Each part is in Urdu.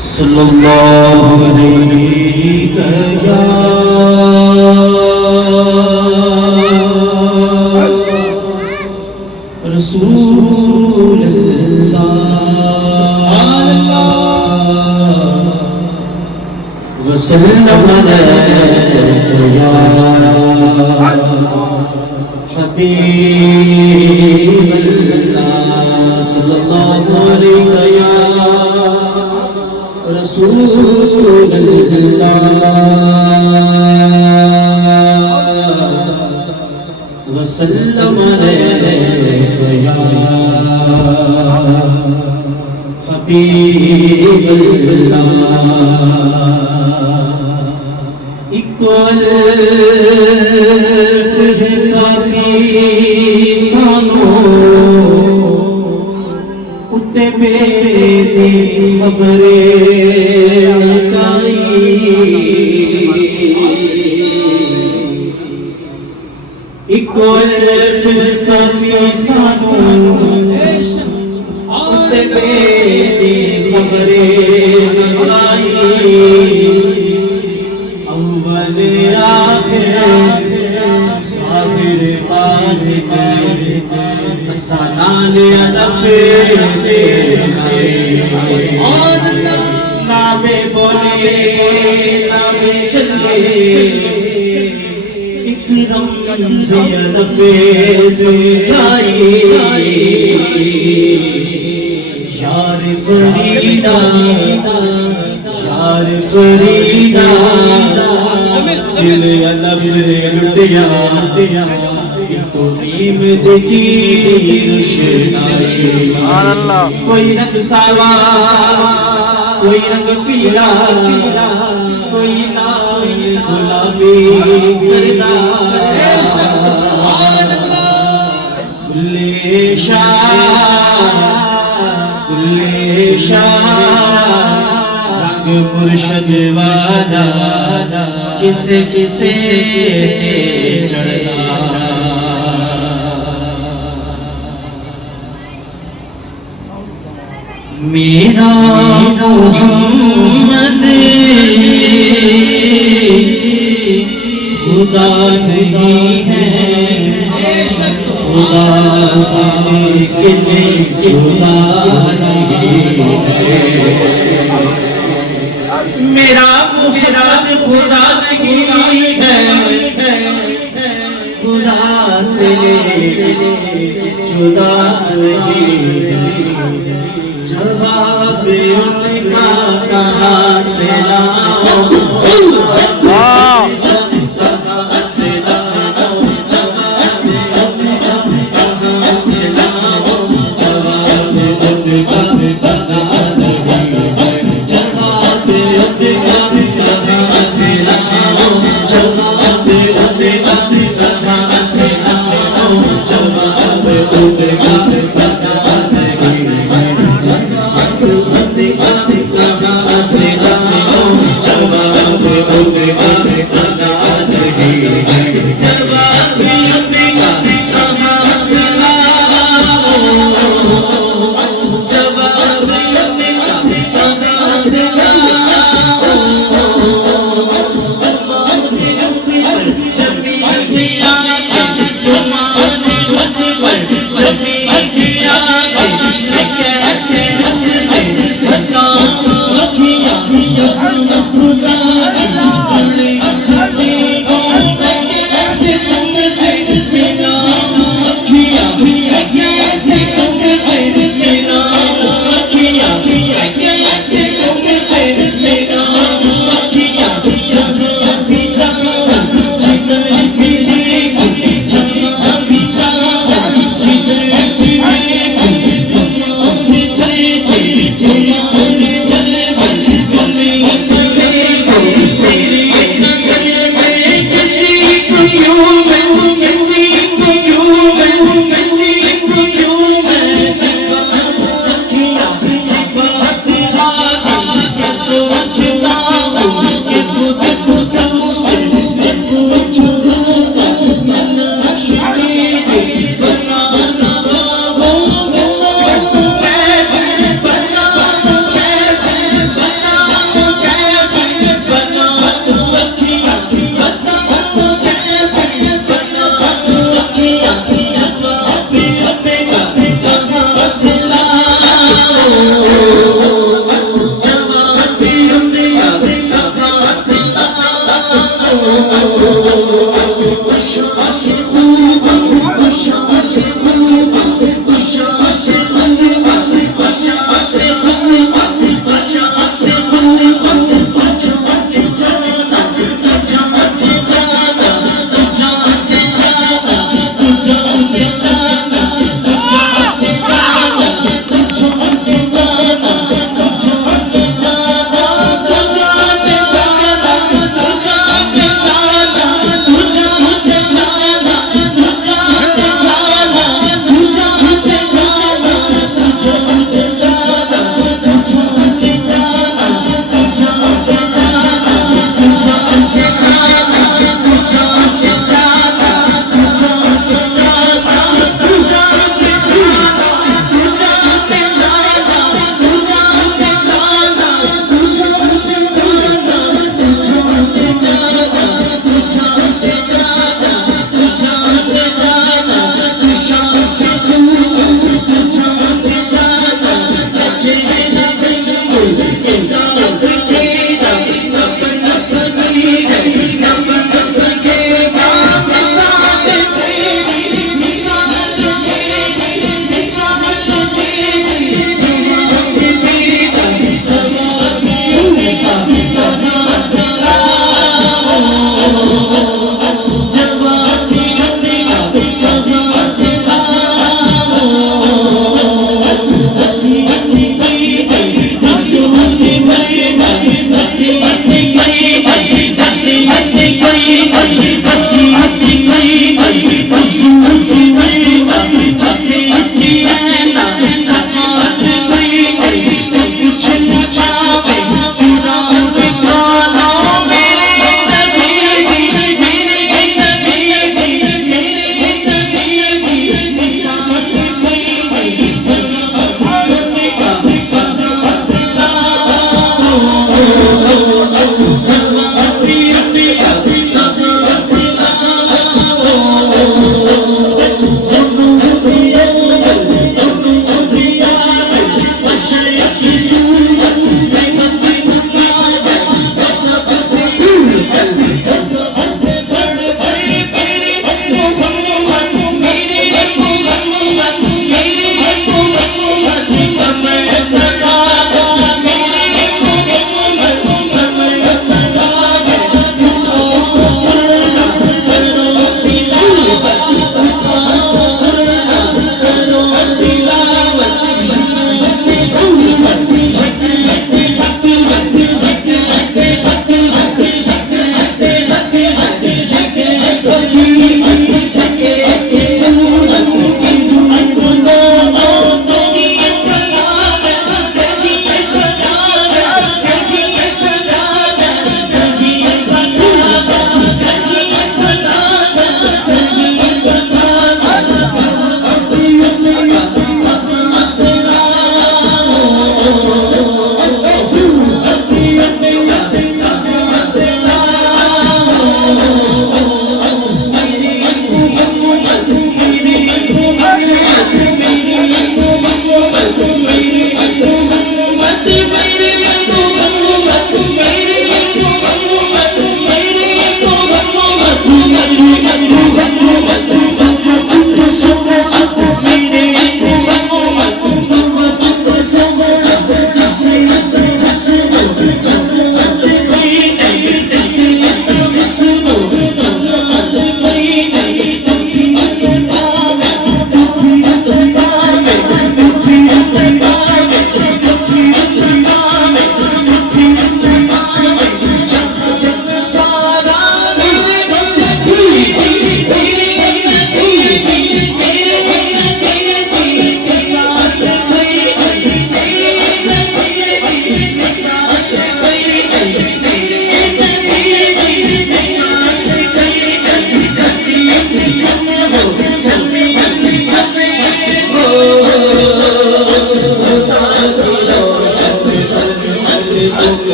صلی اللہ علیہ یا رسول اللہ سبحان اللہ وسلم علیہ یا حبیب اللہ صلی اللہ علیہ یا رسول اللہ وسلم علیہ یا حبیب اللہ اکول فہ کافی سانو اتے میرے دی خبریں لگائی اکول فہ کافی سانو اتے میرے دی خبریں لگائی اول آخر ظاہر باطن حسنان علف نامے بولے نامے چلے اکرم سے علف سمجھائی یار فریدہ یار فریدہ دل علف لٹیا تو نیم دیتی روشنائی کوئی رنگ ساوا کوئی رنگ پیلا کوئی نام گلابی گردار کل شاہ رنگ مرشد والا کسے کسے چڑھنا میرا محمد خدا نہیں ہے خدا سے لیکن جدا نہیں ہے میرا محمد خدا نہیں ہے خدا سے لیکن جدا نہیں ہے جواب ان کا کہاں سے لاؤں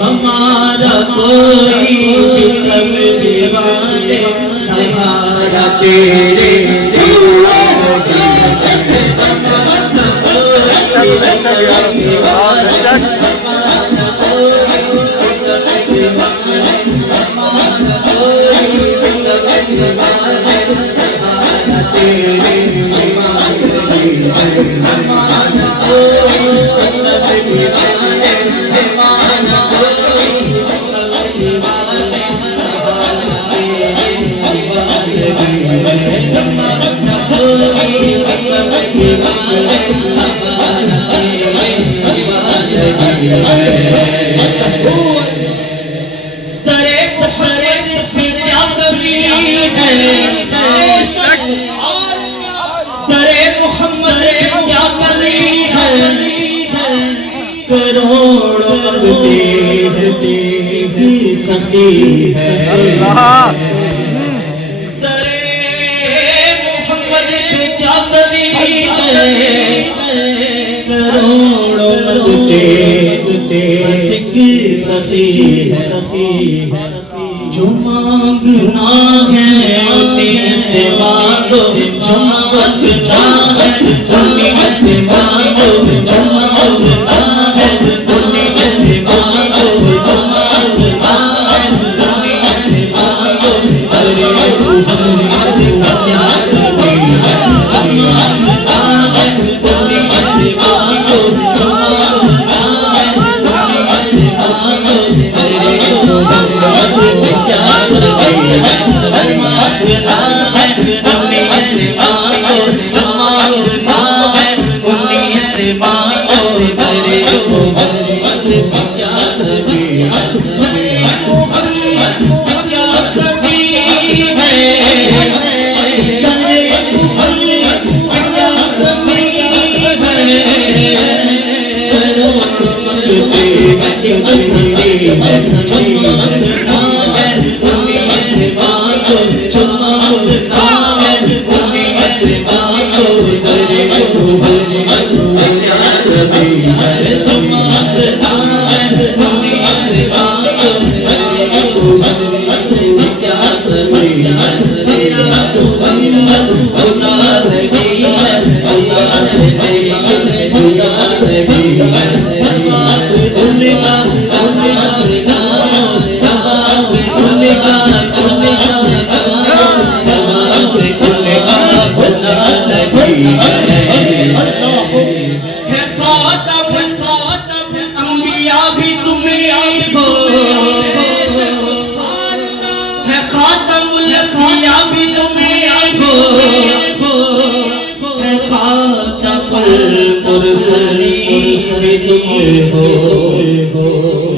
ہمارا کوئی بھی کم دیوانے سہارا تیرے سوا سخی ہے درے محمد پہ کیا کری ہے کروڑوں لگتے سکھ سخی ہے جو مانگنا ہے انہیں سے مانگو جو مانگنا ہے انہیں سے مانگو جو مانگنا ہے انہیں سے مانگو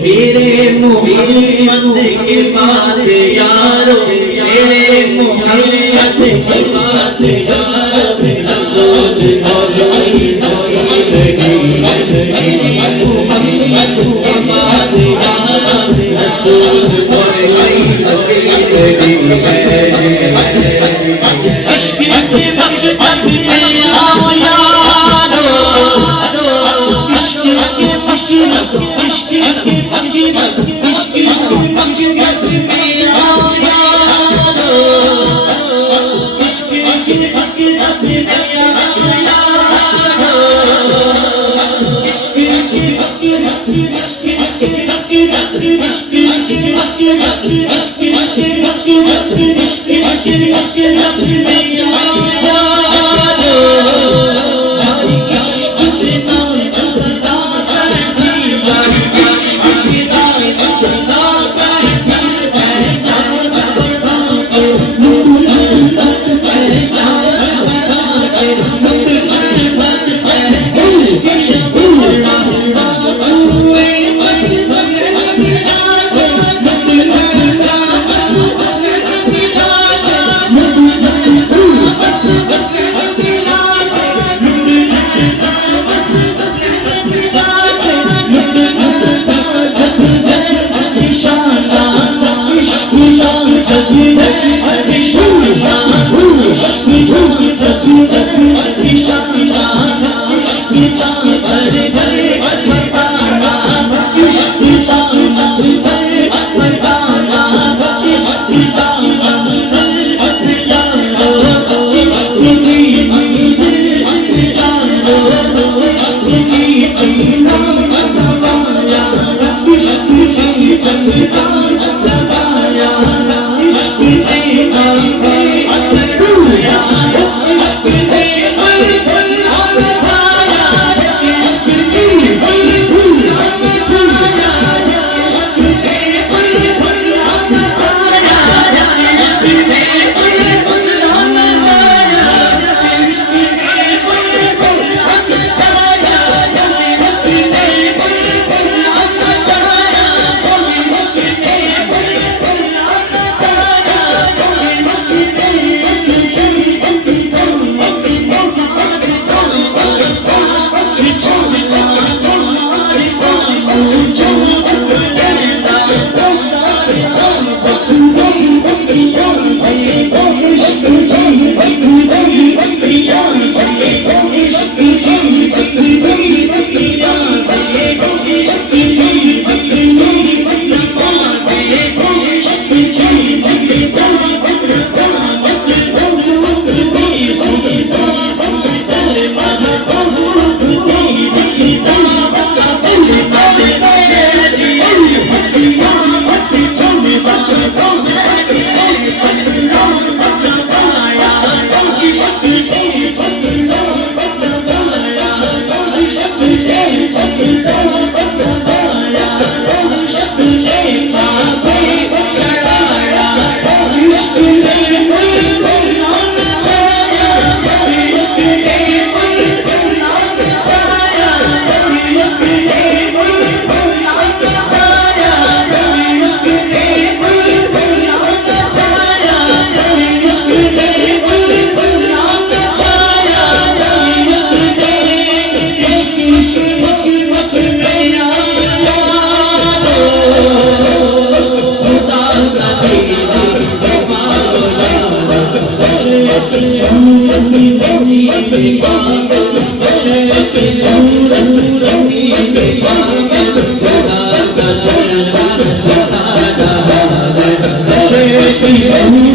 میرے محمد کے بعد یارو میرے محمد کے بعد یارو رسول مولائی میرے محمد کے بعد یارو رسول مولائی عشق کے مقصد میں آؤ یارو عشق کے مقصد عشق کے مقصد عشق کے مقصد میں آؤ یارو عشق کے مقصد میں آؤ یارو عشق کے مقصد عشق کے مقصد عشق کے مقصد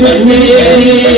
صورت میں